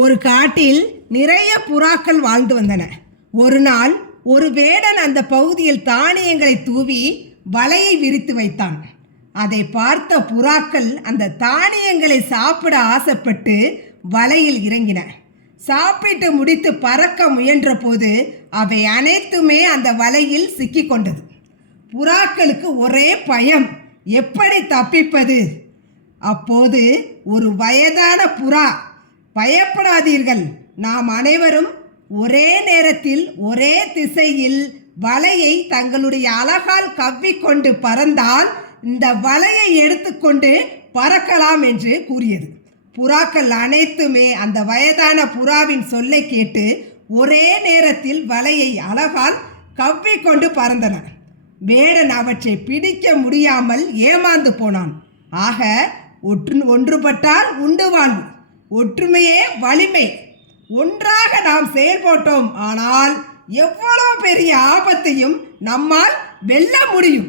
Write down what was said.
ஒரு காட்டில் நிறைய புறாக்கள் வாழ்ந்து வந்தன. ஒரு நாள் ஒரு வேடன் அந்த பகுதியில் தானியங்களை தூவி வலையை விரித்து வைத்தான். அதை பார்த்த புறாக்கள் அந்த தானியங்களை சாப்பிட ஆசைப்பட்டு வலையில் இறங்கின. சாப்பிட்டு முடித்து பறக்க முயன்ற போது அவை அனைத்துமே அந்த வலையில் சிக்கிக்கொண்டது. புறாக்களுக்கு ஒரே பயம், எப்படி தப்பிப்பது? அப்போது ஒரு வயதான புறா, பயப்படாதீர்கள், நாம் அனைவரும் ஒரே நேரத்தில் ஒரே திசையில் வலையை தங்களுடைய அலகால் கவ்விக்கொண்டு பறந்தால் இந்த வலையை எடுத்துக்கொண்டு பறக்கலாம் என்று கூறியது. புறாக்கள் அனைத்துமே அந்த வயதான புறாவின் சொல்லை கேட்டு ஒரே நேரத்தில் வலையை அலகால் கவ்விக்கொண்டு பறந்தன. வேடன் அவற்றை பிடிக்க முடியாமல் ஏமாந்து போனான். ஆக ஒன்றுபட்டால் உண்டு வாழ்வு, ஒற்றுமையே வலிமை. ஒன்றாக நாம் செயல்பட்டோம் ஆனால் எவ்வளவு பெரிய ஆபத்தையும் நம்மால் வெல்ல முடியும்.